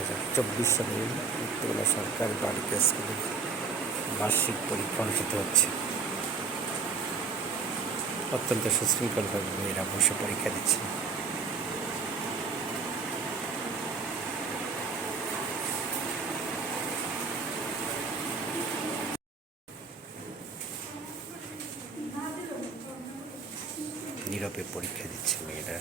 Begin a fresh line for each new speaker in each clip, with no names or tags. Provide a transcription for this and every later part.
হাজার চব্বিশ সালে মুক্তিবেলা সরকারি বালিকা স্কুলের বার্ষিক পরীক্ষা অনুষ্ঠিত হচ্ছে। অত্যন্ত সুশৃঙ্খলভাবে মেয়েরা বসে পরীক্ষা দিচ্ছে। নীরবে পরীক্ষা দিচ্ছে মেয়েরা।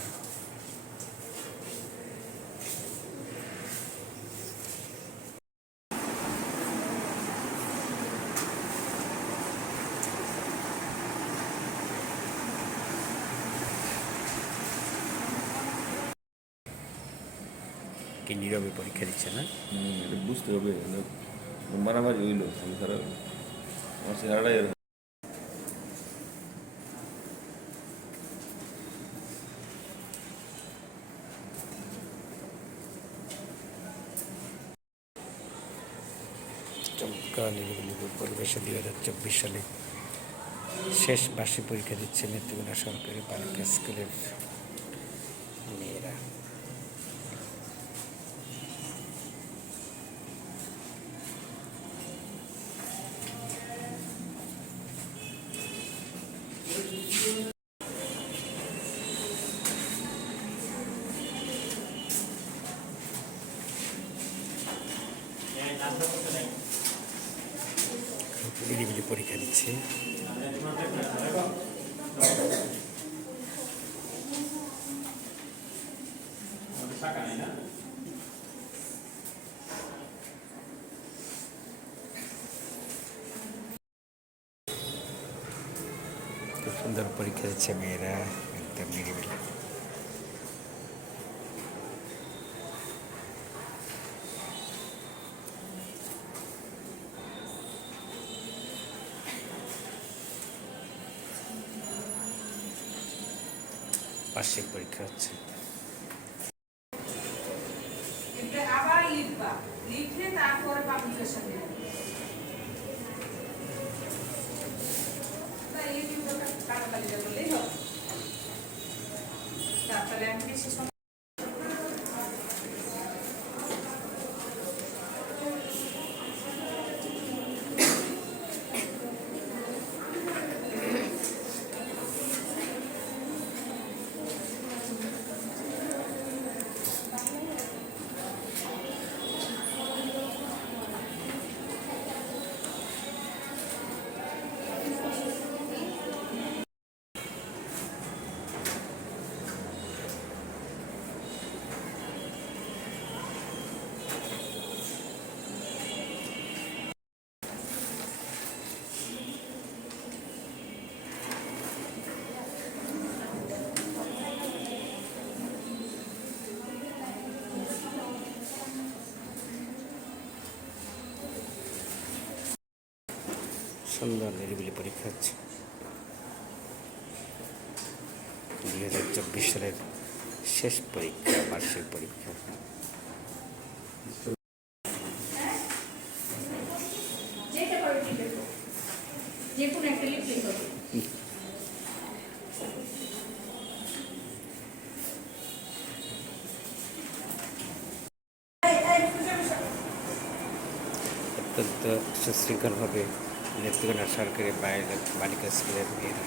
কি নীরবে পরীক্ষা দিচ্ছে না?
বুঝতে হবে না, মারামারি হইল আমি খারাপ আমার চেহারাটাই
চমৎকার পরিবেশে দুই হাজার চব্বিশ সালে শেষ বার্ষিক পরীক্ষা দিচ্ছে নেত্রকোনা সরকারি বালিকা স্কুলের মেয়েরা। নিরিবিলি পরীক্ষা দিচ্ছে। খুব সুন্দর পরীক্ষা দিচ্ছে মেয়েরা একদম নিরিবিলি বার্ষিক পরীক্ষা হচ্ছে। সুন্দর নিরিবিলি পরীক্ষা হচ্ছে। দুই হাজার চব্বিশ সালের শেষ পরীক্ষা বার্ষিক পরীক্ষা। অত্যন্ত সুশৃঙ্খলভাবে নেত্রকোনা সরকারি বালিকা স্কুলের মেয়েরা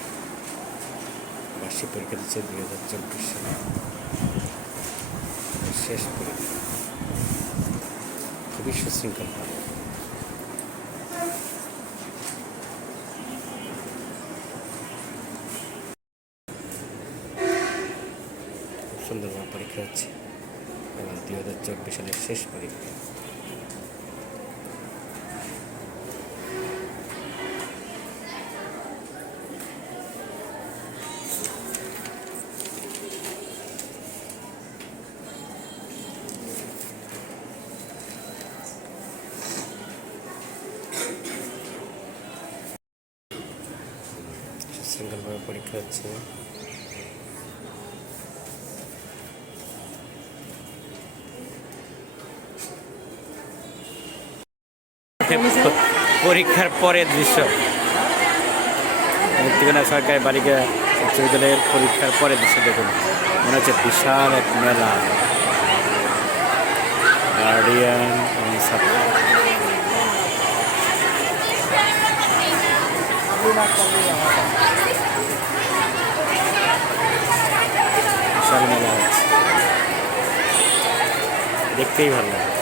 বার্ষিক পরীক্ষা দিচ্ছে দুই হাজার চব্বিশ সালে। শেষ পরীক্ষা। খুবই সুশৃঙ্খলভাবে সুন্দরভাবে পরীক্ষা হচ্ছে। এবং দুই হাজার চব্বিশ সালের শেষ পরীক্ষা। সুশৃঙ্খলভাবে পরীক্ষা হচ্ছে। পরীক্ষার পরের দৃশ্য। মুক্তিগোনা সরকারি বালিকা উচ্চ বিদ্যালয়ের পরীক্ষার পরের দৃশ্য দেখুন। মনে হচ্ছে বিশাল এক মেলা। গার্ডিয়ান ছাত্র। মেলা হচ্ছে দেখতেই ভালো লাগে।